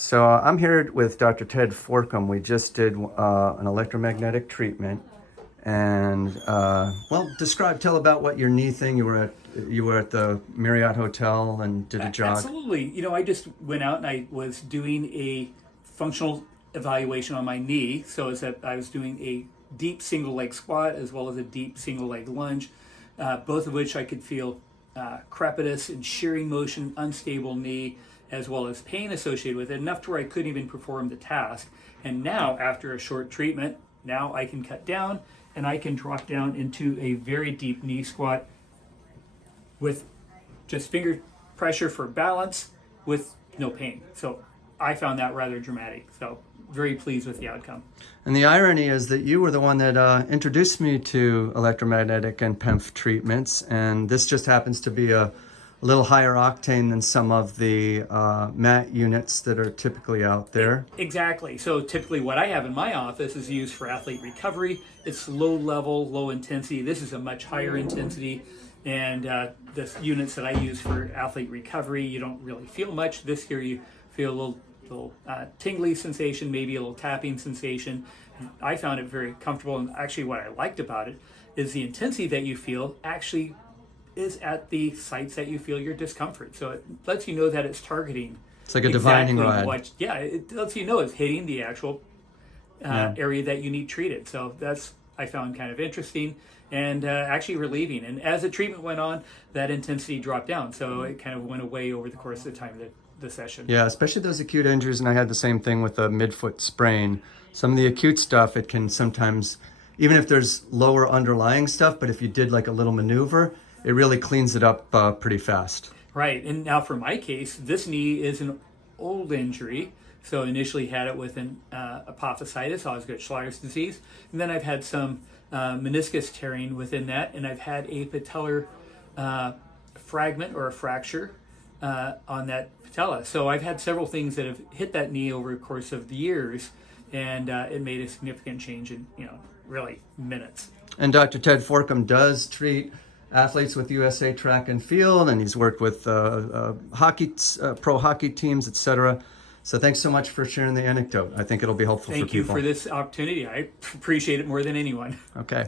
So I'm here with Dr. Ted Forcum. We just did an electromagnetic treatment, and tell about what your knee thing. You were at the Marriott Hotel and did a jog. Absolutely. I just went out and I was doing a functional evaluation on my knee. So it's that I was doing a deep single leg squat as well as a deep single leg lunge, both of which I could feel crepitus and shearing motion, unstable knee, as well as pain associated with it, enough to where I couldn't even perform the task. And now, after a short treatment, now I can cut down and I can drop down into a very deep knee squat with just finger pressure for balance with no pain. So I found that rather dramatic. So very pleased with the outcome. And the irony is that you were the one that introduced me to electromagnetic and PEMF treatments, and this just happens to be a little higher octane than some of the mat units that are typically out there. Exactly. So typically what I have in my office is used for athlete recovery. It's low level, low intensity. This is a much higher intensity. And the units that I use for athlete recovery, you don't really feel much. This here you feel a little tingly sensation, maybe a little tapping sensation. I found it very comfortable, and actually what I liked about it is the intensity that you feel actually is at the sites that you feel your discomfort. So it lets you know that it's targeting. It's like a divining rod. It lets you know it's hitting the actual area that you need treated. So that's, I found kind of interesting and actually relieving. And as the treatment went on, that intensity dropped down. So it kind of went away over the course of the time of the session. Yeah, especially those acute injuries. And I had the same thing with a midfoot sprain. Some of the acute stuff, it can sometimes, even if there's lower underlying stuff, but if you did like a little maneuver, it really cleans it up pretty fast. Right. And now for my case, this knee is an old injury. So initially had it with an apophysitis, Osgood Schleier's disease. And then I've had some meniscus tearing within that. And I've had a patellar fragment or a fracture on that patella. So I've had several things that have hit that knee over the course of the years. And it made a significant change in, really minutes. And Dr. Ted Forcum does treat athletes with USA Track and Field, and he's worked with hockey, pro hockey teams, etc. So thanks so much for sharing the anecdote. I think it'll be helpful for people. Thank you for this opportunity. I appreciate it more than anyone. Okay.